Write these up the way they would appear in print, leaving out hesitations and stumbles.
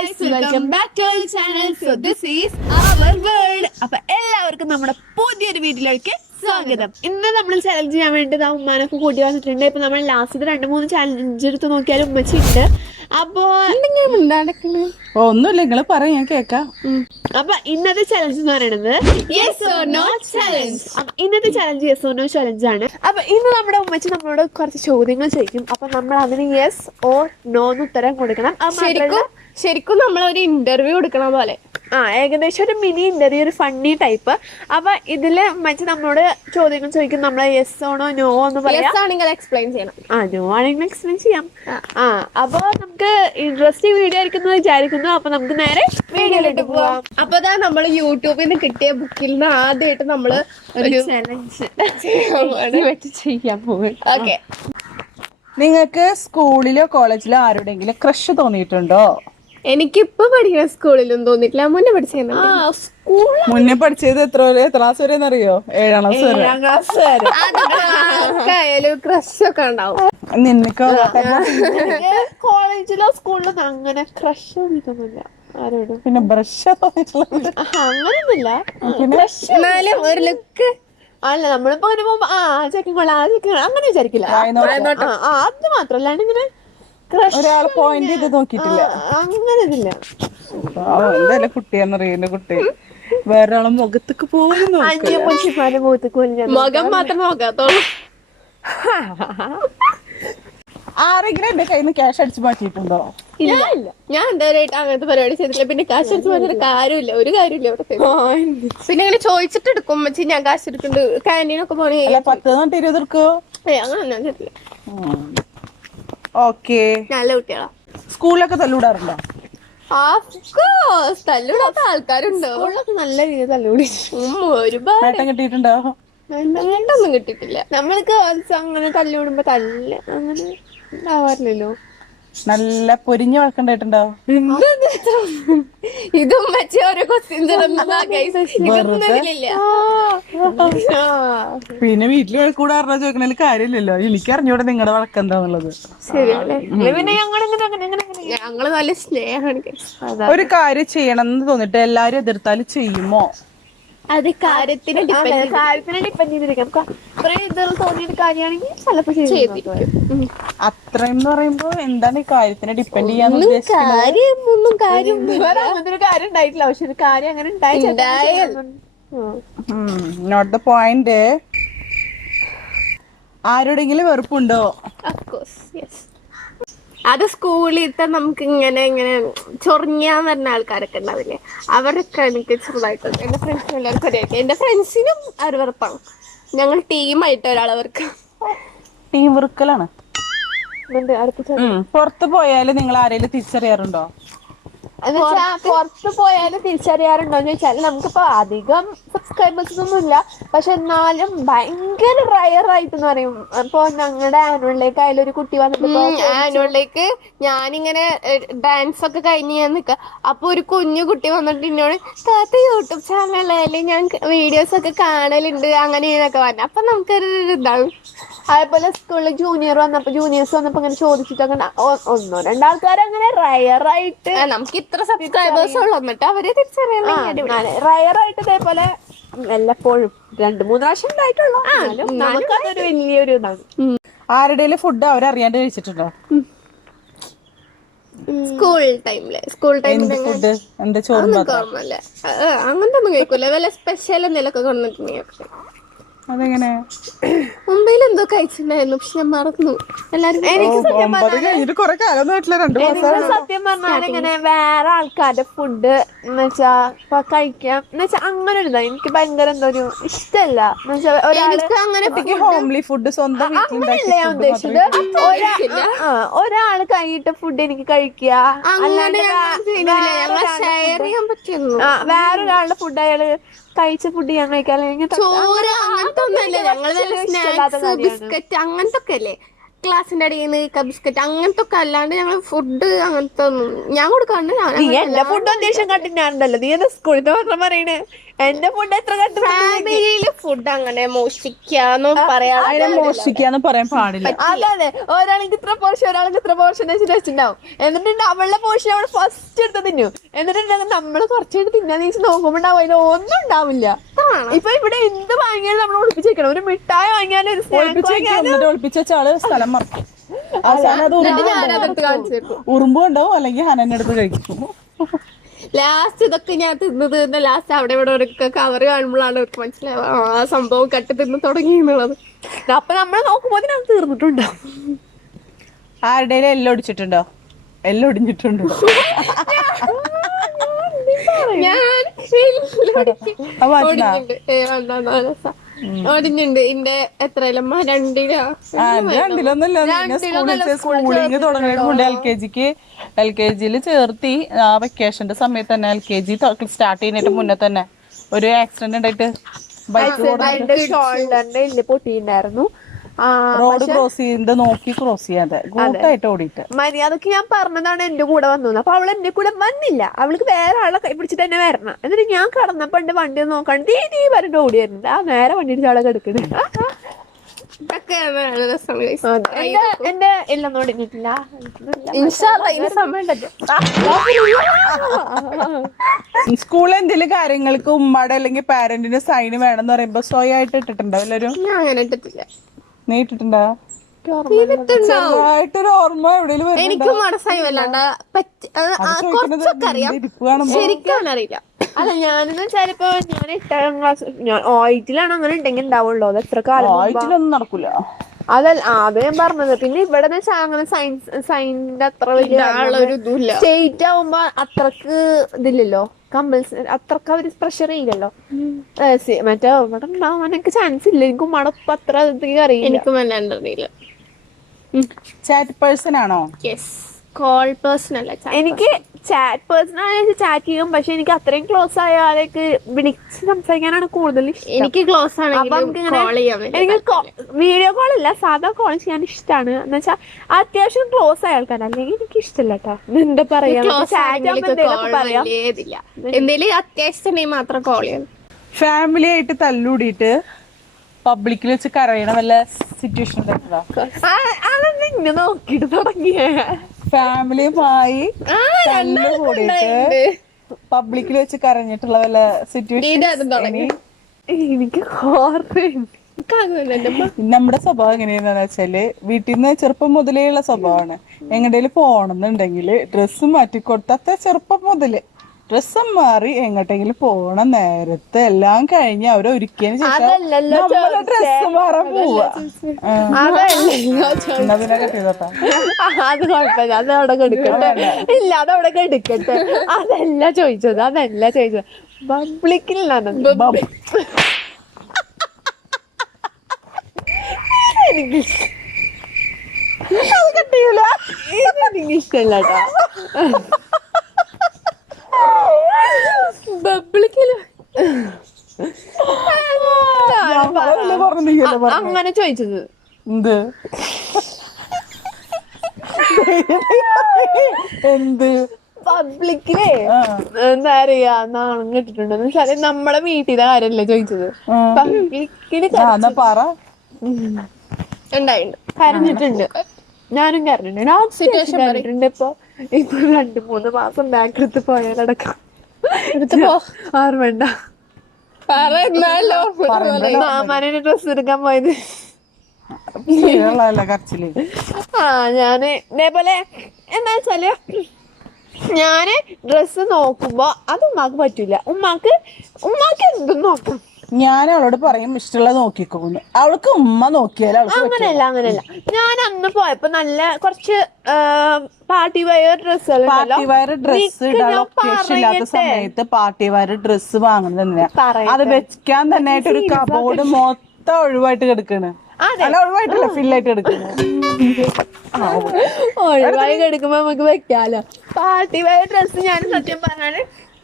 guys, welcome back to our channel. So this is our world. അപ്പൊ എല്ലാവർക്കും നമ്മുടെ പുതിയൊരു വീഡിയോയിലേക്ക് സ്വാഗതം. ഇന്ന് നമ്മൾ ചലഞ്ച് ചെയ്യാൻ വേണ്ടി ഉമ്മാനൊക്കെ കൂട്ടി വന്നിട്ടുണ്ട്. ഇപ്പൊ നമ്മൾ ലാസ്റ്റ് 2-3 ചാലഞ്ച് എടുത്ത് നോക്കിയാലും ഉമ്മച്ചിണ്ട്. അപ്പൊ ഒന്നുമില്ല, നിങ്ങള് പറയാം, ഞാൻ കേക്കാം. അപ്പൊ ഇന്നത്തെ ചലഞ്ച് എന്ന് പറയുന്നത് യെസ് ഓർ നോ ചലഞ്ച്. അപ്പൊ ഇന്നത്തെ challenge yes or no challenge ആണ്. അപ്പൊ ഇന്ന് നമ്മുടെ ഉമ്മച്ചി നമ്മളോട് കുറച്ച് ചോദ്യങ്ങൾ ചോദിക്കും. അപ്പൊ നമ്മൾ അതിന് യെസ് ഓർ നോ എന്ന് ഉത്തരം കൊടുക്കണം. ശരിക്കും നമ്മളൊരു ഇന്റർവ്യൂ എടുക്കണ പോലെ, ഏകദേശം ഒരു മിനി ഇന്റർവ്യൂ, ഒരു ഫണ്ണി ടൈപ്പ്. അപ്പൊ ഇതില് ഉമ്മച്ചി നമ്മളോട് ചോദ്യങ്ങൾ ചോദിക്കും. നമ്മളെ യെസ് ആണോ നോ എന്ന് പറയാം. ആണെങ്കിൽ എക്സ്പ്ലെയിൻ ചെയ്യണം. നോ ആണെങ്കിൽ എക്സ്പ്ലെയിൻ ചെയ്യാം. അപ്പൊ നമുക്ക് ഇൻട്രസ്റ്റിംഗ് വീഡിയോ ആയിരിക്കുന്നു വിചാരിക്കുന്നു. അപ്പൊ നമുക്ക് നേരെ വീഡിയോയിലോട്ട് പോവാം. അപ്പൊ നമ്മൾ യൂട്യൂബിൽ നിന്ന് കിട്ടിയ ബുക്കിൽ നിന്ന് ആദ്യമായിട്ട് നമ്മള് ഒരു ചലഞ്ച് ചെയ്യാൻ പോകും. ഓക്കെ, നിങ്ങൾക്ക് സ്കൂളിലോ കോളേജിലോ ആരുടെങ്കിലും ക്രഷ് തോന്നിയിട്ടുണ്ടോ? എനിക്കിപ്പോ പഠിക്കുന്ന സ്കൂളിലും തോന്നിയിട്ടില്ല, മുന്നേ പഠിച്ചിരുന്നു. മുന്നേ പഠിച്ചത് എത്ര ക്ലാസ് വരെ അറിയോ? 7ാം ക്ലാസ് വരെ. ആർക്കായാലും ക്രഷ് ഒക്കെ ഉണ്ടാവും. നിനക്കോ? കോളേജിലോ സ്കൂളിലോ അങ്ങനെ ക്രഷ് തോന്നിയിട്ടൊന്നുമില്ല ആരോടും. പിന്നെ ബ്രഷ് തോന്നിയിട്ടുള്ളത് അങ്ങനൊന്നുമില്ല. എന്നാലും ഒരു ലുക്ക് അല്ല, നമ്മളിപ്പോ അങ്ങനെ പോകുമ്പോ ചെക്കൻ കൊള്ളാം അങ്ങനെ വിചാരിക്കില്ല. അത് മാത്രല്ലാണ്ട് ഇങ്ങനെ ഒരാള് പോയിന്റ് ചെയ്ത് നോക്കിട്ടില്ല, അങ്ങനെ ഇതില്ല. എന്തായാലും കുട്ടിയാന്നറിയുന്ന കുട്ടി വേറൊരാളെ മുഖത്തേക്ക് പോലും മുൻസിപ്പാലിന്റെ മുഖത്തേക്ക് മുഖം മാത്രം നോക്കാത്തോളൂ. ആരെങ്കിലും എന്റെ കയ്യിൽ നിന്ന് ക്യാഷ് അടിച്ച് മാറ്റിയിട്ടുണ്ടോ? ഇല്ല, ഞാൻ എന്തായാലും അങ്ങനത്തെ പരിപാടി ചെയ്തിട്ടില്ല. പിന്നെ കാശ് അടിച്ച് മാറ്റിയ കാര്യമില്ല, ഒരു കാര്യമില്ല ഇവിടെ. പിന്നെ ഇങ്ങനെ ചോദിച്ചിട്ട് എടുക്കും, മച്ചി ഞാൻ കാശ് എടുക്കുന്നുണ്ട്, കാന്റീനൊക്കെ പോണേ 10 തൊട്ട് 20 എടുക്കോ? അങ്ങനെ ഞാൻ ചെയ്തിട്ടില്ല. ഓക്കെ, നല്ല കുട്ടികളാ. സ്കൂളിലൊക്കെ തല്ലൂടാറുണ്ടോ? തല്ലൂടാത്ത ആൾക്കാരുണ്ടോ? നല്ല രീതിയിൽ തല്ലുകൂടി ഒരുപാട് നേട്ടം കിട്ടിയിട്ടുണ്ടോ? ഒന്നും കിട്ടിയിട്ടില്ല. നമ്മൾക്ക് അങ്ങനെ തല്ലുകൂടുമ്പോ തല്ല് അങ്ങനെ ഉണ്ടാവാറില്ലല്ലോ. നല്ല പൊരിഞ്ഞ വഴക്കുണ്ടായിട്ടുണ്ടോ? ഇതും വെച്ച് ഓരോ ക്വസ്റ്റ്യൻസ് പിന്നെ വീട്ടില് വഴക്കൂടാറിനോ ചോദിക്കണേല് കാര്യമില്ലല്ലോ. എനിക്കറിഞ്ഞൂടെ നിങ്ങളുടെ വഴക്കെന്താന്നുള്ളത്. പിന്നെ ഞങ്ങള് നല്ല സ്നേഹമാണ്. ഒരു കാര്യം ചെയ്യണം എന്ന് തോന്നിട്ട് എല്ലാരും എതിർത്താലും ചെയ്യുമോ? അത് കാര്യത്തിന് ഡിപ്പെൻഡ് ചെയ്തിരിക്കും. കുറെ ഇതുകൾ തോന്നിയൊരു കാര്യമാണെങ്കിൽ ചിലപ്പോ ചെയ്തിരിക്കും. അത്രയും എന്ന് പറയുമ്പോ എന്താണ് ഈ കാര്യത്തിനെ ഡിപ്പെൻഡ് ചെയ്യാൻ അങ്ങനത്തെ ഒരു കാര്യം ഉണ്ടായിട്ടില്ല. പക്ഷെ ഒരു കാര്യം അങ്ങനെ ഉണ്ടായി. Not the point. ആരോടെങ്കിലും വെറുപ്പുണ്ടോ? അത് സ്കൂളിലത്തെ നമുക്ക് ഇങ്ങനെ ചൊറിഞ്ഞാൻ വരുന്ന ആൾക്കാരൊക്കെ ഉണ്ടാവില്ലേ, അവരൊക്കെ എനിക്ക് ചെറുതായിട്ടുണ്ട്. എന്റെ ഫ്രണ്ട്സിനും എല്ലാവർക്കും അറിയാം. എന്റെ ഫ്രണ്ട്സിനും അവർ വെറുപ്പാണ്. ഞങ്ങൾ ടീമായിട്ട് ഒരാളവർക്ക് ടീം വർക്കലാണ്. പുറത്ത് പോയാലും നിങ്ങൾ ആരെങ്കിലും തിരിച്ചറിയാറുണ്ടോ? പുറത്ത് പോയാലും തിരിച്ചറിയാറുണ്ടോന്ന് ചോദിച്ചാൽ നമുക്കിപ്പോ അധികം സബ്സ്ക്രൈബേഴ്സ് ഒന്നും ഇല്ല. പക്ഷെ എന്നാലും ഭയങ്കര റയർ ആയിട്ടെന്ന് പറയും. ഇപ്പൊ ഞങ്ങളുടെ ആനുവലിലേക്ക് ആയാലും ഒരു കുട്ടി വന്നിട്ട് ആനുവലിലേക്ക് ഞാനിങ്ങനെ ഡാൻസ് ഒക്കെ കഴിഞ്ഞ് ഞാൻ നിക്ക, അപ്പൊ ഒരു കുഞ്ഞു കുട്ടി വന്നിട്ട് എന്നോട് താത്ത യൂട്യൂബ് ചാനലിൽ ഞാൻ വീഡിയോസ് ഒക്കെ കാണലുണ്ട് അങ്ങനെ ഇങ്ങനെയൊക്കെ പറഞ്ഞു. അപ്പൊ നമുക്കൊരു ഇതാവും. അതേപോലെ സ്കൂളിൽ ജൂനിയേഴ്സ് വന്നപ്പോ അങ്ങനെ ചോദിച്ചിട്ട് അങ്ങനെ 1-2 ആൾക്കാർ അങ്ങനെ റയറായിട്ട്, നമുക്ക് ഇത്ര സബ്സ്ക്രൈബേഴ്സ് ഉള്ളു എന്നിട്ട് അവരെ തിരിച്ചറിയാൻ റയറായിട്ട് ഇതേപോലെ വല്ലപ്പോഴും 2-3 പ്രാവശ്യം ഉണ്ടായിട്ടുള്ളൂ. നമുക്കതൊരു വലിയൊരു ഇതാണ്. ആരുടെയും ഫുഡ് അവരറിയാണ്ട് കഴിച്ചിട്ടുണ്ടോ? സ്കൂൾ ടൈമില് ഫുഡ് എന്താ ചോറ് അങ്ങനത്തെ ഒന്നും കഴിക്കൂല. വല്ല സ്പെഷ്യൽ എന്തെങ്കിലുമൊക്കെ കൊണ്ടിട്ടുണ്ടെങ്കിൽ. അതെങ്ങനെ? മുംബൈയിൽ എന്തോ കഴിച്ചിട്ടുണ്ടായിരുന്നു, പക്ഷെ ഞാൻ മറന്നു. എല്ലാരും സത്യം പറഞ്ഞാൽ ഇങ്ങനെ വേറെ ആൾക്കാരുടെ ഫുഡ് എന്ന് വെച്ചാ കഴിക്കാം എന്ന് വെച്ചാ അങ്ങനെ ഒരു ഇതാ എനിക്ക് ഭയങ്കര എന്തോ ഒരു ഇഷ്ടല്ല. ഹോംലി ഫുഡ് സ്വന്തം അങ്ങനെയല്ല ഞാൻ ഉദ്ദേശിച്ചത്. ഒരാള് കഴിയിട്ട ഫുഡ് എനിക്ക് കഴിക്കുക, അല്ലാണ്ട് വേറൊരാളുടെ ഫുഡ് അയാള് കഴിച്ച ഫുഡ് ഞാൻ കഴിക്കാൻ ബിസ്ക്കറ്റ് അങ്ങനത്തെ ഒക്കെ അല്ലേ. ക്ലാസ്സിന്റെ അടിയിൽ നിന്ന് ബിസ്ക്കറ്റ് അങ്ങനത്തെ ഒക്കെ അല്ലാണ്ട് ഞങ്ങൾ ഫുഡ് അങ്ങനത്തെ ഒന്നും ഞാൻ കൊടുക്കാണ്ട് നീ എന്റെ ഫുഡ് അത്യാവശ്യം കണ്ടിട്ടുണ്ടല്ലോ, നീ എന്താ സ്കൂളിൽ മാത്രം പറയണേ? എന്റെ ഫുഡ് എത്ര കണ്ടു? ഫാമിലിയില് ഫുഡ് അങ്ങനെ മോഷ്ടിക്കാന്നോ പറയാ അതിനെ മോഷ്ടിക്കാന്ന് പറയാൻ പാടില്ല. അതെ, ഒരാൾക്ക് ഇത്ര പോർഷൻ ഒരാൾക്ക് ഇത്ര പോർഷൻ വെച്ചിട്ടുണ്ടാവും. എന്നിട്ടുണ്ട് അവളുടെ പോർഷൻ അവള് ഫസ്റ്റ് എടുത്ത് തിന്നു. എന്നിട്ടുണ്ടെങ്കിൽ നമ്മള് കുറച്ചെടുത്ത് തിന്നാന്ന് വെച്ച് നോക്കുമ്പോ ഉണ്ടാവും അതിൽ ഒന്നും ഉണ്ടാവില്ല. ഇപ്പൊ ഇവിടെ എന്ത് വാങ്ങിയാലും നമ്മൾ ഒളിപ്പിച്ചേക്കണം. ഒരു മിഠായി വാങ്ങിയാലും ഒരു സ്നാക്ക് ഒളിപ്പിച്ച ആള് സ്ഥലം മറക്കും. അവസാനം അത് ഉറുമ്പ് ഉണ്ടാവും, അല്ലെങ്കിൽ ഹനന്റെ അടുത്ത് കഴിക്കും. ലാസ്റ്റ് ഇതൊക്കെ ഞാൻ തിന്നത് ലാസ്റ്റ് അവിടെ ഇവിടെ ഒരു കവർ കാണുമ്പോഴാണ് അവർക്ക് മനസ്സിലാവുക ആ സംഭവം കട്ട് തിന്ന് തുടങ്ങി എന്നുള്ളത്. അപ്പൊ നമ്മൾ നോക്കുമ്പോ അത് തീർന്നിട്ടുണ്ടാവും. ആരുടെയും എല്ലാം ഒടിച്ചിട്ടുണ്ടോ? എല്ലാം ഒടിഞ്ഞിട്ടുണ്ടോ? ഞാൻ അപ്പൊ ഒടിഞ്ഞുണ്ട്. എന്റെ എത്രയിലും രണ്ടിലൊന്നല്ല, സ്കൂളിങ് തുടങ്ങിയിട്ടുണ്ട്. LKG ചേർത്തി. ആ വെക്കേഷന്റെ സമയത്ത് തന്നെ LKG സ്റ്റാർട്ട് ചെയ്യുന്നതിന് മുന്നേ തന്നെ ഒരു ആക്സിഡന്റ് ഉണ്ടായിട്ട് ബൈക്ക് ഷോൾഡറിന്റെ എല്ല് പൊട്ടിയിട്ടുണ്ടായിരുന്നു. റോഡ് ക്രോസ് ചെയ്യുന്നത് നോക്കി ക്രോസ് ചെയ്യാതെ കൂട്ടായിട്ട് ഓടിയിട്ട് മര്യാദക്ക് ഞാൻ പറഞ്ഞതാണ് എന്റെ കൂടെ വന്നു. അപ്പൊ അവൾ എന്റെ കൂടെ വന്നില്ല. അവൾക്ക് വേറെ ആളെ കൈ പിടിച്ചിട്ട് തന്നെ വരണം. എന്നിട്ട് ഞാൻ കടന്നപ്പോ എന്റെ വണ്ടി നോക്കാണ്ട് തീ പറഞ്ഞിട്ട് ഓടിയായിരുന്നു. ആ നേരെ വണ്ടി ഇടിച്ച ആളെ കിടക്കണേ. എന്റെ എല്ലാം ഓടിഞ്ഞിട്ടില്ല. സ്കൂളിൽ എന്തെങ്കിലും കാര്യങ്ങൾക്ക് ഉമ്മയുടെ അല്ലെങ്കിൽ പാരന്റിന്റെ സൈന് വേണമെന്ന് പറയുമ്പോ സ്വയമായിട്ട് ഇട്ടിട്ടുണ്ടോ എല്ലാവരും? ഞാൻ അങ്ങനെ ഇട്ടിട്ടില്ല. നീ ഇട്ടിട്ടുണ്ടോ? ചെറുതായിട്ടൊരു ഓർമ്മ എവിടെയും എനിക്ക് മനസ്സായി വല്ലാണ്ട് കുറച്ചൊക്കെ അറിയാം, ശരിക്കും അറിയില്ല. അല്ല ഞാനെന്ന് വെച്ചാൽ ഇപ്പൊ ഞാൻ 8ാം ക്ലാസ് 8ലാണ് അങ്ങനെ ഉണ്ടെങ്കിൽ ഉണ്ടാവുള്ളൂ. അത് എത്ര കാലം ഒന്നും നടക്കൂല. അതല്ല അത് ഞാൻ പറഞ്ഞത്. പിന്നെ ഇവിടെ അങ്ങനെ സൈനിന്റെ അത്ര വലിയ സ്റ്റേറ്റ് ആവുമ്പോ അത്രക്ക് ഇതില്ലല്ലോ, കമ്പൽസറി അത്രക്ക് അവര് പ്രഷർ ചെയ്യില്ലല്ലോ. മറ്റേ ഇവിടെ ഉണ്ടാവാൻ എനിക്ക് ചാൻസ് ഇല്ല. എനിക്ക് മടപ്പ് അത്ര അറിയില്ല. എനിക്കും വല്ലാണ്ട് അറിയില്ല. ചാറ്റ് പേഴ്സൺ ആണോ? യെസ്, കോൾ പേഴ്സൺ അല്ല. എനിക്ക് ചാറ്റ് പേഴ്സൺ ആണെങ്കിൽ ചാറ്റ് ചെയ്യും. പക്ഷെ എനിക്ക് അത്രയും ക്ലോസ് ആയ ആളേക്ക് വിളിച്ച് സംസാരിക്കാനാണ് കൂടുതൽ ഇഷ്ടം. എനിക്ക് ക്ലോസ് ആണ്. എനിക്ക് വീഡിയോ കോൾ അല്ല, സാധാ കോൾ ചെയ്യാൻ ഇഷ്ടമാണ്. എന്ന് വെച്ചാൽ അത്യാവശ്യം ക്ലോസ് ആയ ആൾക്കാർ. അല്ലെങ്കിൽ എനിക്ക് ഇഷ്ടമല്ല കേട്ടോ. എന്താ പറയാ, എന്തേലും അത്യാവശ്യം മാത്രം കോൾ ചെയ്യാം. ഫാമിലി ആയിട്ട് തല്ലൂടിയിട്ട് പബ്ലിക്കിൽ വെച്ച് കരയണ വല്ല സിറ്റുവേഷൻ അതൊന്നും ഇങ്ങനെ നോക്കിട്ട് തുടങ്ങിയ ഫാമിലിയുമായി തല്ല് കൂടിയിട്ട് പബ്ലിക്കിൽ വെച്ച് കരഞ്ഞിട്ടുള്ള വല്ല സിറ്റുവേഷൻ? എനിക്ക് നമ്മുടെ സ്വഭാവം എങ്ങനെയാണെന്ന് വെച്ചാല് വീട്ടിൽ നിന്ന് ചെറുപ്പം മുതലേ ഉള്ള സ്വഭാവമാണ്. എങ്ങടേലും പോണെന്നുണ്ടെങ്കിൽ ഡ്രസ്സ് മാറ്റിക്കൊടുത്ത ചെറുപ്പം മുതല് ഡ്രസ്സും മാറി എങ്ങോട്ടെങ്കിലും പോണ നേരത്തെ എല്ലാം കഴിഞ്ഞ് അവരെ ഒരുക്കിയതിന് ശേഷം നമ്മള് ഡ്രസ്സ് മാറാൻ പോവാ. അത് കുഴപ്പമില്ല, അതവിടെ കെടുക്കട്ടെ. ഇല്ല അതവിടെ കെടുക്കട്ടെ. അതല്ല ചോദിച്ചത്. പബ്ലിക്കിലാണ് എനിക്ക് ഇഷ്ടമല്ല കേട്ടോ. അങ്ങനെ ചോദിച്ചത് എന്ത് പബ്ലിക്കില് എന്താ പറയാ നാണം കെട്ടിട്ടുണ്ടെന്ന് വെച്ചാല് നമ്മളെ വീട്ടിലെ കാര്യമല്ലേ ചോദിച്ചത്. പബ്ലിക്കില് കരഞ്ഞിട്ടുണ്ട്. ഞാനും കരഞ്ഞിട്ടുണ്ട്. ഇപ്പൊ 2-3 മാസം ബാക്ക് എടുത്ത് പോയാലടക്കം ഓർമ്മ. മാമാനെ ഡ്രസ് എടുക്കാൻ പോയത് ഞാന് ഇതേപോലെ എന്താ വെച്ചാല് ഞാന് ഡ്രസ്സ് നോക്കുമ്പോ അത് ഉമ്മാക്ക് പറ്റൂല. ഉമ്മാക്ക് എന്തും നോക്കാം. ഞാൻ അവളോട് പറയും ഇഷ്ടമുള്ള നോക്കിക്കോന്ന്. അവൾക്ക് ഉമ്മ നോക്കിയാൽ അങ്ങനെയല്ല. ഞാൻ അന്ന് പോയപ്പോ നല്ല കുറച്ച് പാർട്ടി വെയർ ഡ്രസ്സുകൾ ഇല്ലാത്ത സമയത്ത് പാർട്ടി വെയർ ഡ്രസ്സ് വാങ്ങുന്ന അത് വെക്കാൻ തന്നെ ആയിട്ട് ഒരു കബോർഡ് മൊത്തം ഒഴിവായിട്ട് കിടക്കണ്. ഒഴിവായിട്ടല്ല, ഫില്ലായിട്ട് കിടക്കണ്. ഒഴിവായി കിടക്കുമ്പോ നമുക്ക് വെക്കാലോ. പാർട്ടി വെയർ ഡ്രസ്സ് ഞാൻ സത്യം പറഞ്ഞാല്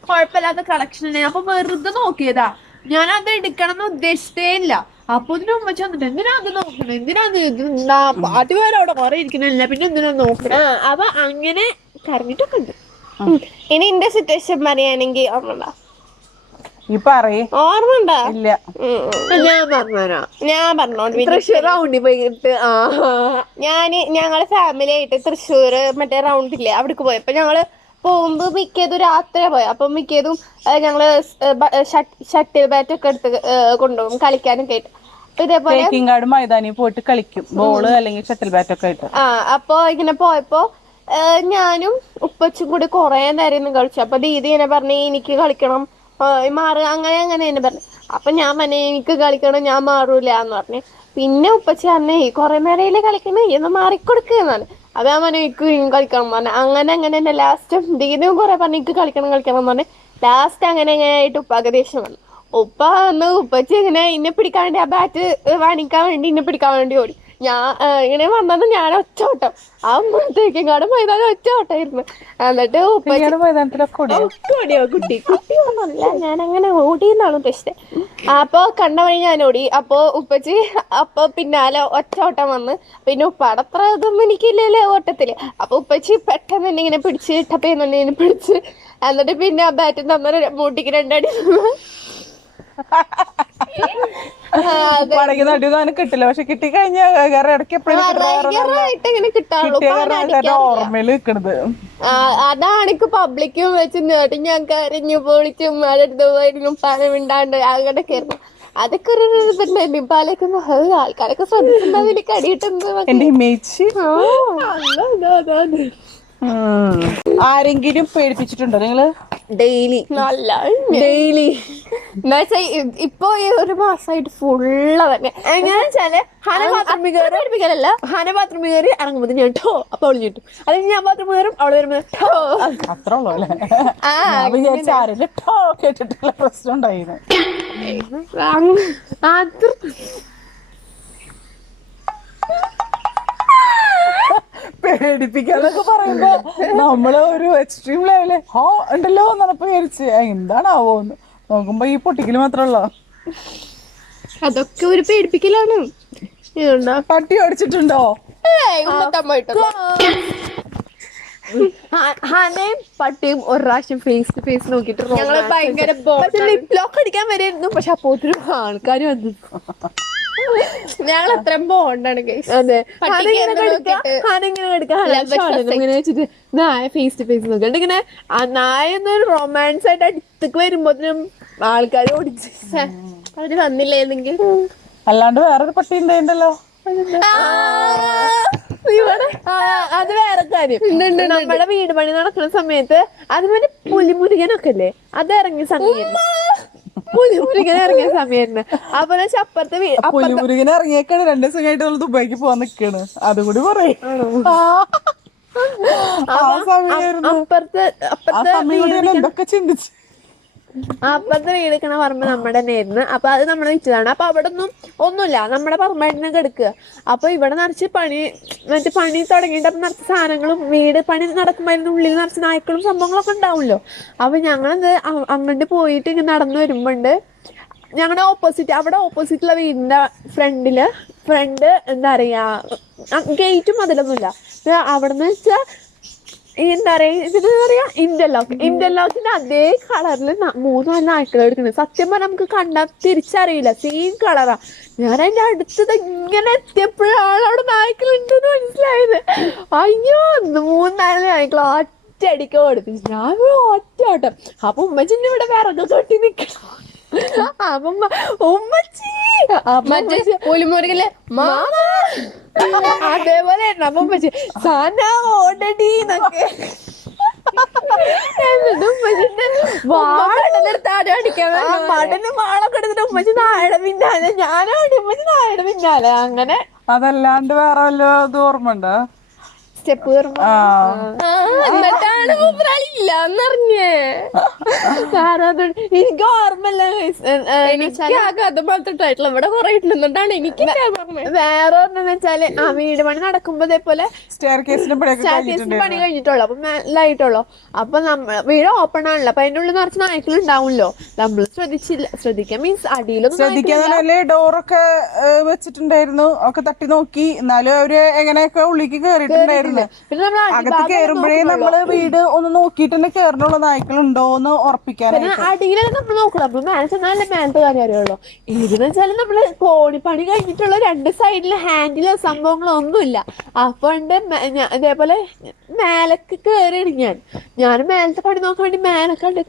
കുഴപ്പമില്ലാത്ത കളക്ഷൻ ഉണ്ട്. അപ്പൊ വെറുതെ നോക്കിയതാ. ഞാൻ അത് എടുക്കണം എന്ന് ഉദ്ദേശിച്ചേ ഇല്ല. അപ്പൊ ഇതിന് ഉമ്മച്ചി വന്നിട്ട് എന്തിനാ അത് നോക്കണം, എന്തിനാന്ന് പാട്ടുകാരവിടെ കുറെ ഇരിക്കണില്ല, പിന്നെ എന്തിനാ നോക്കണം. അപ്പൊ അങ്ങനെ കരഞ്ഞിട്ടൊക്കെ ഉണ്ട്. ഇനി എന്റെ സിറ്റുവേഷൻ പറയുകയാണെങ്കിൽ ഈ പറയേ ഓർമ്മണ്ടാ? ഇല്ല. ഞാൻ പറഞ്ഞുതരാം. ഞാൻ പറഞ്ഞോണ്ട് തൃശ്ശൂർ റൗണ്ടിൽ പോയിട്ട് ഞങ്ങള് ഫാമിലി ആയിട്ട് തൃശ്ശൂര് മറ്റേ റൗണ്ടില്ലേ അവിടേക്ക് പോയപ്പോ ഞങ്ങള് പോകുമ്പോ മിക്കതും രാത്രി പോയി. അപ്പൊ മിക്കതും ഞങ്ങള് ഷട്ടിൽ ബാറ്റ് ഒക്കെ എടുത്ത് കൊണ്ടുപോകും കളിക്കാനൊക്കെ ആയിട്ട്. ഇതേപോലെ തേക്കിങ്ങാട് മൈതാനി പോയിട്ട് കളിക്കും, ബോള് അല്ലെങ്കിൽ ഷട്ടിൽ ബാറ്റ് ഒക്കെ ആയിട്ട്. അപ്പൊ ഇങ്ങനെ പോയപ്പോ ഞാനും ഉപ്പച്ചും കൂടി കൊറേ നേരം ഇരുന്ന് കളിച്ചു. അപ്പൊ ദീദി ഇങ്ങനെ പറഞ്ഞു എനിക്ക് കളിക്കണം, മാറുക, അങ്ങനെ അങ്ങനെ തന്നെ പറഞ്ഞു. അപ്പൊ ഞാൻ പറഞ്ഞു എനിക്ക് കളിക്കണം, ഞാൻ മാറൂല എന്ന് പറഞ്ഞു. പിന്നെ ഉപ്പച്ചി പറഞ്ഞേ കൊറേ നേരം കളിക്കണേ എന്ന് മാറിക്കൊടുക്കുകയെന്നാണ്. അപ്പൊ ഞാൻ പറഞ്ഞു എനിക്ക് കളിക്കണം പറഞ്ഞു. അങ്ങനെ അങ്ങനെ തന്നെ ലാസ്റ്റ് ദീദിയും കുറെ പറഞ്ഞു എനിക്ക് കളിക്കണം കളിക്കണം എന്ന് പറഞ്ഞു. ലാസ്റ്റ് അങ്ങനെ അങ്ങനെ ആയിട്ട് ഉപ്പാക്ക് ദേഷ്യം വന്നു. ഉപ്പ വന്ന് ഉപ്പച്ചി ഇങ്ങനെ ഇന്നെ പിടിക്കാൻ വേണ്ടി ആ ബാറ്റ് വാങ്ങിക്കാൻ വേണ്ടി ഇന്നെ പിടിക്കാൻ വേണ്ടി ഓടി. ഞാൻ ഇങ്ങനെ വന്നത് ഞാൻ ഒറ്റോട്ടം ആ തേക്കിങ്ങാട് മൈതാനം ഒറ്റോട്ടായിരുന്നു. എന്നിട്ട് കുട്ടി ഒന്നല്ല, ഞാൻ അങ്ങനെ ഓടിയെന്നാണ് ഉദ്ദേശിച്ചത്. അപ്പൊ കണ്ട വഴി ഞാൻ ഓടി. അപ്പൊ ഉപ്പച്ചി അപ്പൊ പിന്നാലെ ഒറ്റോട്ടം വന്ന്. പിന്നെ ഉപ്പാടെ അത്ര ഇതൊന്നും എനിക്കില്ലല്ലേ ഓട്ടത്തില്. അപ്പൊ ഉപ്പച്ചി പെട്ടെന്ന് തന്നെ ഇങ്ങനെ പിടിച്ച് ടപ്പേന്ന് ഇങ്ങനെ പിടിച്ച് എന്നിട്ട് പിന്നെ ആ ബാറ്റ് തന്ന മൂട്ടിക്ക് 2 അടി. നടിയൊന്നും കിട്ടില്ല, പക്ഷെ കിട്ടി കഴിഞ്ഞാൽ ഓർമ്മയില് നിക്കണത്. അതാണ് പബ്ലിക്കും വെച്ച് നേട്ടി ഞാൻ കരഞ്ഞു പൊളിച്ചും മഴടുത്തും പണമിണ്ടാണ്ട് അങ്ങനെ കയറുന്നു. അതൊക്കെ ഒരു ഇതുണ്ടായിരുന്നു. പാലൊക്കെ ആൾക്കാരൊക്കെ ശ്രദ്ധിച്ചിട്ടുണ്ടാവില്ല കടിയിട്ടെന്ത് ആരെങ്കിലും പേടിപ്പിച്ചിട്ടുണ്ടോ നിങ്ങള്? ഡെയിലി ഡെയിലി എന്നുവെച്ചാ ഇപ്പൊ ഈ ഒരു മാസമായിട്ട് ഫുള്ള് തന്നെ. എങ്ങനെയാ വെച്ചാല് ഹന ബാത്റൂമിൽ കയറി ഇറങ്ങുമ്പോ ഞാൻ ടോ അപ്പൊ അവള് ചുറ്റും, അല്ലെങ്കിൽ ഞാൻ ബാത്റൂം കയറും അവള് വരുമ്പോ ടോ. അത്ര ഉള്ളു അല്ലേ? വിചാരിച്ച ആരെങ്കിലും ടോ കേട്ടിട്ടുള്ള പ്രശ്നം ഉണ്ടായിരുന്നു. അത് പേടിപ്പിക്കാന്നൊക്കെ പറയുമ്പോ നമ്മള് ഒരു എക്സ്ട്രീം ലെവല് ഉണ്ടല്ലോ എന്നപ്പോ വിചാരിച്ച് എന്താണാവോന്ന് നോക്കുമ്പോ ഈ പൊട്ടിക്കല് മാത്രമല്ല. അതൊക്കെ ഒരു പേടിപ്പിക്കലാണ്. പട്ടി അടിച്ചിട്ടുണ്ടോ? ഹനയും പട്ടിയും ഒരു പ്രാവശ്യം ഫേസ് ടു ഫേസ് നോക്കിട്ട് ഞങ്ങള് ഭയങ്കര ലിപ് ലോക്ക് അടിക്കാൻ വരെയായിരുന്നു. പക്ഷെ അപ്പൊ ഒത്തിരി ആൾക്കാർ വന്നു. ഞങ്ങൾ അത്രയും ബോണ്ടാണ്. അതെ, ഇങ്ങനെ വെച്ചിട്ട് നായ ഫേസ് ടു ഫേസ് നോക്കിട്ട് ഇങ്ങനെ ആ നായ റൊമാൻസ് ആയിട്ട് അടുത്തേക്ക് വരുമ്പോഴത്തേനും ആൾക്കാർ ഓടിച്ച് അവര് വന്നില്ലേന്നെങ്കിൽ. അല്ലാണ്ട് വേറൊരു പട്ടി ഉണ്ടായിണ്ടല്ലോ ഇവിടെ. അത് വേറെ കാര്യം. നമ്മുടെ വീട് പണി നടക്കുന്ന സമയത്ത് അതുപോലെ പുലിമുരുകനൊക്കെ അല്ലേ, അത് ഇറങ്ങിയ സമയം പുലിമുരുകൻ ഇറങ്ങിയ സമയമായിരുന്നു. അപ്പൊ അപ്പുറത്തെ പുലിമുരുകൻ ഇറങ്ങിയേക്കാണ് 2 ദിവസം കഴിഞ്ഞിട്ട് നമ്മൾ ദുബായിക്ക് പോവാൻ നിക്കാണ്. അതുകൂടി പറയും. എന്തൊക്കെ ചിന്തിച്ചു. അപ്പുറത്തെ വീടിക്കണ പറമ്പ് നമ്മുടെ തന്നെയായിരുന്നു. അപ്പൊ അത് നമ്മൾ വിറ്റതാണ്. അപ്പൊ അവിടെ ഒന്നുമില്ല, നമ്മുടെ പറമ്പായിട്ട് കിടക്കുക. അപ്പൊ ഇവിടെ നിറച്ച് മറ്റേ പണി തുടങ്ങിയിട്ട് അപ്പൊ നിറച്ച് സാധനങ്ങളും വീട് പണി നടക്കുമ്പോൾ ഉള്ളിൽ നിറച്ച് നായ്ക്കളും സംഭവങ്ങളൊക്കെ ഉണ്ടാവുമല്ലോ. അപ്പൊ ഞങ്ങളത് അങ്ങോട്ട് പോയിട്ട് ഇങ്ങനെ നടന്നു വരുമ്പോണ്ട് ഞങ്ങളുടെ അവിടെ ഓപ്പോസിറ്റുള്ള വീടിന്റെ ഫ്രണ്ട് എന്താ പറയാ ഗേറ്റും അതിലൊന്നുമില്ല. അവിടെന്ന് വെച്ചാൽ എന്താ പറയാ ഇന്റർലോക്കിന്റെ അതേ കളറിൽ 3-4 നായ്ക്കൾ എടുക്കുന്നത്. സത്യം പറഞ്ഞാൽ നമുക്ക് കണ്ടാൽ തിരിച്ചറിയില്ല, സെയിം കളറാ. ഞാൻ അതിന്റെ അടുത്തത് ഇങ്ങനെ എത്തിയപ്പോഴാണ് അവിടെ നായ്ക്കളുണ്ടെന്ന് മനസ്സിലായത്. അയ്യോ 3-4 നായ്ക്കൾ ഒറ്റയടിക്ക് ഓടിപ്പിച്ചു. ഞാൻ ഒറ്റ ഓട്ടം. അപ്പൊ ഉമ്മച്ചിന്റെ ഇവിടെ വിറക് തൊട്ടി നിക്കണം. അപ്പൊ ഉമ്മച്ചി അതേപോലെ അപ്പൊ ഉമ്മച്ചി സാന ഓടടിന്നൊക്കെ മടന് വാളൊക്കെ എടുത്തിട്ട് ഉമ്മച്ചി നായുടെ പിന്നാലെ, ഞാനോടി ഉമ്മച്ചി നായുടെ പിന്നാലെ. അങ്ങനെ അതല്ലാണ്ട് വേറെ വല്ല ഇത് ഓർമ്മ ഉണ്ടോ? സ്റ്റെപ്പ് എന്നിട്ടാണ് ഇല്ലാന്നറിഞ്ഞേ. വേറെ ഒന്നും എനിക്ക് ഓർമ്മല്ല എനിക്ക് ആ കഥ മാത്രമായിട്ടുള്ള ഇവിടെ കുറെ ഇട്ടുന്നുണ്ടാണ് എനിക്ക് വേറെ ഒന്നെന്ന് വെച്ചാല് ആ വീട് പണി നടക്കുമ്പോ ഇതേപോലെ സ്റ്റെയർ കേസിന്റെ സ്റ്റാർക്കേസിന് പണി കഴിഞ്ഞിട്ടുള്ളൂ അപ്പൊ ലൈറ്റുള്ളൂ അപ്പൊ വീട് ഓപ്പൺ ആണല്ലോ അപ്പൊ അതിന്റെ ഉള്ളിൽ നിറച്ച് നായ്ക്കൾ ഉണ്ടാവുമല്ലോ നമ്മൾ ശ്രദ്ധിക്കാൻ മീൻസ് അടിയിലൊന്നും ശ്രദ്ധിക്കാതെ ഡോറൊക്കെ വെച്ചിട്ടുണ്ടായിരുന്നു ഒക്കെ തട്ടി നോക്കി എന്നാലും അവര് എങ്ങനെയൊക്കെ ഉള്ളിലേക്ക് കേറിയിട്ടുണ്ടായിരുന്നു. പിന്നെ നമ്മൾ അകത്ത് കേറുമ്പോഴേ നമ്മള് വീട് ഒന്ന് നോക്കിയിട്ട് തന്നെ കേറണുള്ള നായ്ക്കളുണ്ടോന്ന് ഉറപ്പിക്കാനായിട്ട്. അടിയിലല്ലേ നമ്മൾ നോക്കണം നമ്മള് മേലെ ചെന്നാലേ മേലത്തെ കാര്യം അറിയുള്ളൂ. ഇതെന്ന് വെച്ചാല് നമ്മള് കോണിപ്പണി കഴിഞ്ഞിട്ടുള്ള രണ്ട് സൈഡില് ഹാൻഡിലോ സംഭവങ്ങളോ ഒന്നുമില്ല. അപ്പൊ ഇതേപോലെ മേലക്ക് കയറിയാണ് ഞാൻ മേലത്തെ പണി നോക്കാൻ വേണ്ടി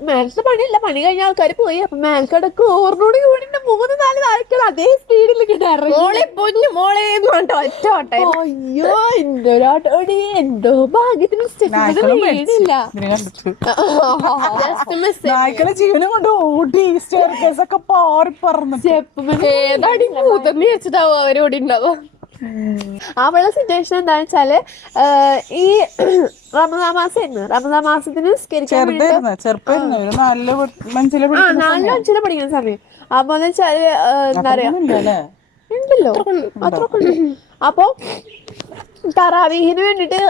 മേലത്തെ പണിയല്ല പണി കഴിഞ്ഞ ആൾക്കാർ പോയി. അപ്പൊ മേൽക്കടക്ക് ഓർണോട് കൂടി 3-4 നായ്ക്കൾ അതേ സ്പീഡിൽ അയ്യോ എന്തോ ഒരാട്ടോടി എന്തോ ഭാഗ്യത്തിന് വീടില്ല. നായ്ക്കളെ ജീവനും കൊണ്ട് ഓടി സ്റ്റെയർ കേസ് ഒക്കെ പാറി പറന്നു വെച്ചിട്ടാവും അവരോടി ഉണ്ടാവും. അവളെ സിറ്റുവേഷൻ എന്താന്ന് വെച്ചാല് ഈ റമദാൻ മാസത്തിന് നിസ്കരിക്കാൻ നാലിലോ അഞ്ചിലോ പഠിക്കുന്ന സമയം. അപ്പൊ എന്ന് വെച്ചാല് എന്താ പറയാ ഉണ്ടല്ലോ അത്രയൊക്കെ ഉണ്ട്. അപ്പൊ തറാവീഹിന് വേണ്ടിട്ട്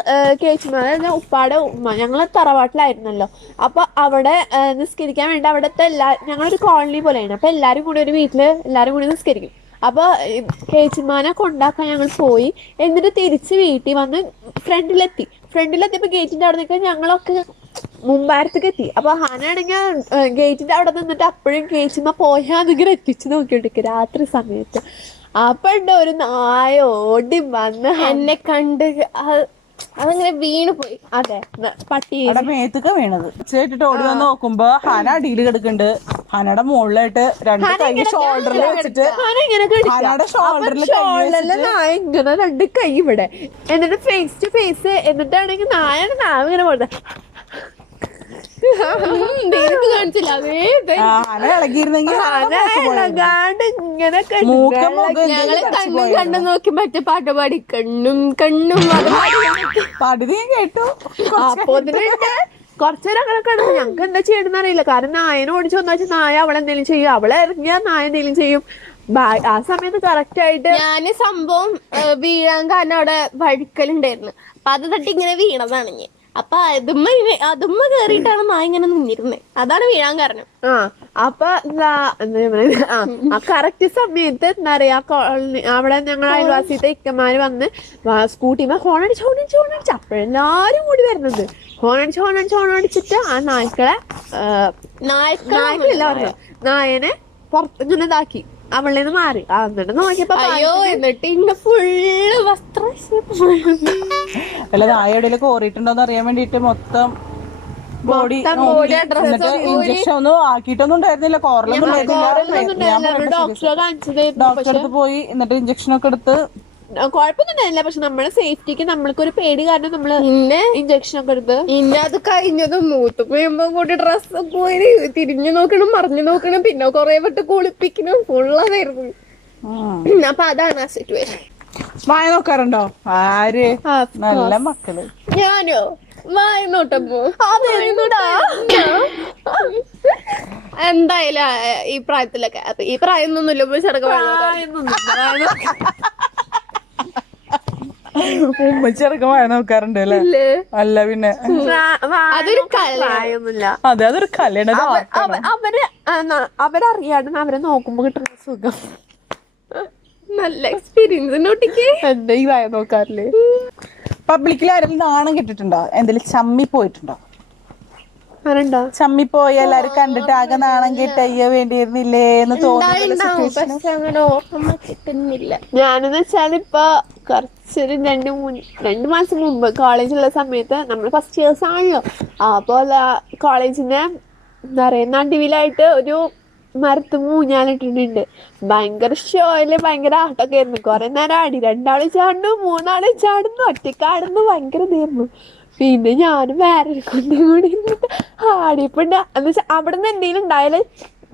കേച്ചുമാരെ ഉപ്പാടെ ഉമ്മ ഞങ്ങള് തറവാട്ടിലായിരുന്നല്ലോ. അപ്പൊ അവിടെ നിസ്കരിക്കാൻ വേണ്ടി അവിടുത്തെ ഞങ്ങളൊരു കോളനി പോലെയാണ്. അപ്പൊ എല്ലാരും കൂടി ഒരു വീട്ടില് എല്ലാരും കൂടി നിസ്കരിക്കും. അപ്പൊ കേച്ചുമാനെ കൊണ്ടാക്കാൻ ഞങ്ങൾ പോയി. എന്നിട്ട് തിരിച്ച് വീട്ടിൽ വന്ന് ഫ്രണ്ടിലെത്തിയപ്പോ ഗേറ്റിന്റെ അവിടെ നിൽക്കാൻ ഞങ്ങളൊക്കെ മുമ്പാരത്തേക്ക് എത്തി. അപ്പൊ ഹാനാണെങ്കിൽ ഗേറ്റിന്റെ അവിടെ നിന്നിട്ട് അപ്പോഴും കേച്ചുമ്മ പോയാന്നിങ്ങനെ എത്തിച്ച് നോക്കിയോണ്ടിരിക്കും രാത്രി സമയത്ത്. അപ്പൊ ഉണ്ട് ഒരു നായ ഓടി വന്ന് എന്നെ കണ്ട് അതങ്ങനെ വീണ് പോയി. അതെ പട്ടി മേത്തൊക്കെ വീണത് ചേട്ടിട്ട് ഓടി വന്ന് നോക്കുമ്പോ ഹന അടിയിൽ കിടക്കുന്നുണ്ട്. ഹനയുടെ മുകളിലായിട്ട് രണ്ട് കൈ ഷോൾഡറിൽ വെച്ചിട്ട് നായ ഇങ്ങനെ രണ്ട് കൈ ഇവിടെ എന്നിട്ട് ഫേസ് ടു ഫേസ് എന്നിട്ടാണെങ്കിൽ നായ ഇങ്ങനെ പോയത് കാണിച്ചില്ല. ഞങ്ങള് കണ്ണും നോക്കി മറ്റേ പാട്ട് പാടി കണ്ണും പാടി കേട്ടു. അപ്പൊ കുറച്ചേരം അങ്ങനെ കിടന്നു. ഞങ്ങക്ക് എന്താ ചെയ്യണമെന്ന് അറിയില്ല. കാരണം നായനെ ഓടിച്ചു വന്നാ നായ അവളെന്തെങ്കിലും ചെയ്യും, അവളെ ഇറങ്ങിയാൽ നായ എന്തെങ്കിലും ചെയ്യും. ആ സമയത്ത് കറക്റ്റ് ആയിട്ട് ഞാന് സംഭവം വീഴാൻ കാരണം അവിടെ വഴുക്കലുണ്ടായിരുന്നു. അപ്പൊ അത് തട്ടി ഇങ്ങനെ വീണതാണ്. അപ്പൊ അതുമ്മ കേറിയിട്ടാണ് നായ ഇങ്ങനെ നിന്നിരുന്നത്. അതാണ് വീഴാൻ കാരണം. അപ്പൊ കറക്റ്റ് സമയത്ത് എന്താ പറയാ അവിടെ ഞങ്ങൾ അയൽവാസിത്തെ ഇക്കന്മാര് വന്ന് സ്കൂട്ടിമ ഹോണടിച്ച് അപ്പോഴെല്ലാരും കൂടി വരുന്നത് ഹോണടിച്ചിട്ട് ആ നായനെ പുറത്ത് ഇങ്ങനെ ഇതാക്കി അവളിൽ നിന്ന് മാറി. എന്നിട്ട് നോക്കിയപ്പോ എന്നിട്ട് ഇന്ന ഫുള്ള് വസ്ത്രം അല്ല നായയുടെ കോറിയിട്ടുണ്ടോന്ന് അറിയാൻ വേണ്ടിട്ട് മൊത്തം ബോഡി ഇഞ്ചക്ഷൻ ഒന്നും ആക്കിയിട്ടൊന്നും ഉണ്ടായിരുന്നില്ല. കോറലൊന്നും ഡോക്ടറെ അടുത്ത് പോയി എന്നിട്ട് ഇഞ്ചക്ഷൻ ഒക്കെ എടുത്ത് കുഴപ്പമൊന്നുണ്ടായില്ല. പക്ഷെ നമ്മളെ സേഫ്റ്റിക്ക് നമ്മൾക്കൊരു പേടി കാരണം നമ്മള് ഇഞ്ചക്ഷൻ ഒക്കെ എടുത്ത് അത് കഴിഞ്ഞതും മൂത്ത് പോയുമ്പോ കൂടി ഡ്രസ്സ് പോയി തിരിഞ്ഞു നോക്കണം മറിഞ്ഞു നോക്കണം പിന്നെ കൊറേ വിട്ട് കുളിപ്പിക്കണം ഫുള്ളതായിരുന്നു. അപ്പൊ അതാണ് ആ സിറ്റുവേഷൻ. വായ നോക്കാറുണ്ടോ? ആര്? നല്ല മക്കള്. ഞാനോ വായ നോട്ടപ്പോ എന്തായാലും ഈ പ്രായത്തിലൊക്കെ ഈ പ്രായമൊന്നുമില്ല ചെറുക്കം ഉമ്മച്ചെറുക്കം വായ നോക്കാറുണ്ട് അല്ലേ? അല്ല പിന്നെ അതൊരു കലയൊന്നുമില്ല. അതെ അതൊരു കലയുടെ അവരറിയാണ്ട് അവരെ നോക്കുമ്പോ കിട്ടുന്ന സുഖം നല്ല എക്സ്പീരിയൻസ്. എന്താ ഈ വായ നോക്കാറില്ലേ? പബ്ലിക്കിൽ ആരെങ്കിലും നാണം കെട്ടിട്ടുണ്ടോ? എന്തെങ്കിലും ചമ്മി പോയിട്ടുണ്ടോ? ചമ്മി പോയി എല്ലാരും കണ്ടിട്ട് ആകെ നാണം കെട്ടയ്യ വേണ്ടിയിരുന്നില്ലേ എന്ന് തോന്നുന്നില്ല. ഞാനെന്ന് വെച്ചാൽ ഇപ്പൊ കുറച്ചൊരു 2 മാസം മുമ്പ് കോളേജിലുള്ള സമയത്ത് നമ്മൾ ഫസ്റ്റ് ഇയേഴ്സ് ആണല്ലോ. അപ്പൊ കോളേജിന്റെ എന്താ പറയാ നടുവിലായിട്ട് ഒരു മരത്ത് ഊഞ്ഞാലിട്ടിട്ടുണ്ട്. ഭയങ്കര ഷോയില് ഭയങ്കര ആട്ടൊക്കെ ആയിരുന്നു. കുറെ നേരം ആടി. 2 ആള് ചാടുന്നു, 3 ആള് ചാടുന്നു, ഒറ്റക്കാടുന്നു, ഭയങ്കര ഇതായിരുന്നു. പിന്നെ ഞാനും വേറൊരു കുഞ്ഞും കൂടി ആടിയപ്പോ എന്ന് വെച്ചാൽ അവിടെ നിന്ന് എന്തെങ്കിലും ഉണ്ടായാല്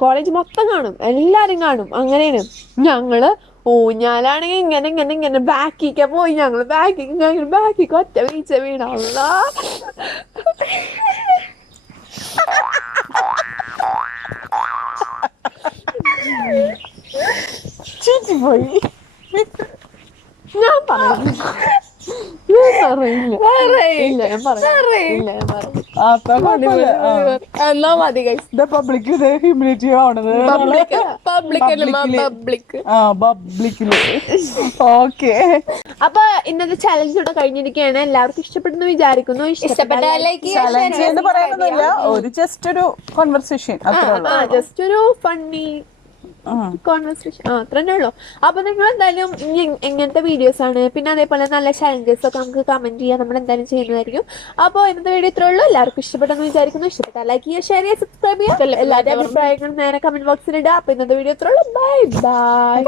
കോളേജ് മൊത്തം കാണും, എല്ലാരും കാണും. അങ്ങനെയാണ്. ഞങ്ങള് ഊഞ്ഞാലാണെങ്കിൽ ഇങ്ങനെ ബാക്കിക്ക പോയി. ഞങ്ങള് ബാക്കിക്ക് ഒറ്റ വീഴ്ച വീണ പോയി. ഞാൻ പറയില്ല. എന്നാ മതി ഗൈസ്. പബ്ലിക്കിൽ ഹ്യൂമിലിറ്റി ആവണത് പബ്ലിക് പബ്ലിക്കില്. ഓക്കെ, അപ്പൊ ഇന്നത്തെ ചലഞ്ച് ഇവിടെ കഴിഞ്ഞിരിക്കുകയാണ്. എല്ലാവർക്കും ഇഷ്ടപ്പെടുന്നു വിചാരിക്കുന്നു. ചലഞ്ച് എന്ന് പറയാനൊന്നുമില്ല, ഒരു ജസ്റ്റ് ഒരു കോൺവെർസേഷൻ അത്രേ ഉള്ളൂ. ജസ്റ്റ് ഒരു ഫണ്ണി കോൺവെർസേഷൻ അത്ര തന്നെ ഉള്ളൂ. അപ്പൊ നിങ്ങൾ എന്തായാലും എങ്ങനത്തെ വീഡിയോസ് ആണ്, പിന്നെ അതേപോലെ നല്ല ചലഞ്ചസ് ഒക്കെ നമുക്ക് കമന്റ് ചെയ്യാം, നമ്മൾ എന്തായാലും ചെയ്യുന്നതായിരിക്കും. അപ്പോൾ ഇന്നത്തെ വീഡിയോ ഇത്രേ ഉള്ളൂ. എല്ലാവർക്കും ഇഷ്ടപ്പെട്ടെന്ന് വിചാരിക്കുന്നു. ഇഷ്ടപ്പെട്ടാൽ ലൈക്ക് ചെയ്യുക, ഷെയർ ചെയ്യുക, സബ്സ്ക്രൈബ് ചെയ്യുക. എല്ലാവരുടെ അഭിപ്രായങ്ങളും നേരെ കമന്റ് ബോക്സിൽ ഇടുക. അപ്പൊ ഇന്നത്തെ വീഡിയോ ഇത്രേ ഉള്ളൂ. Bye bye.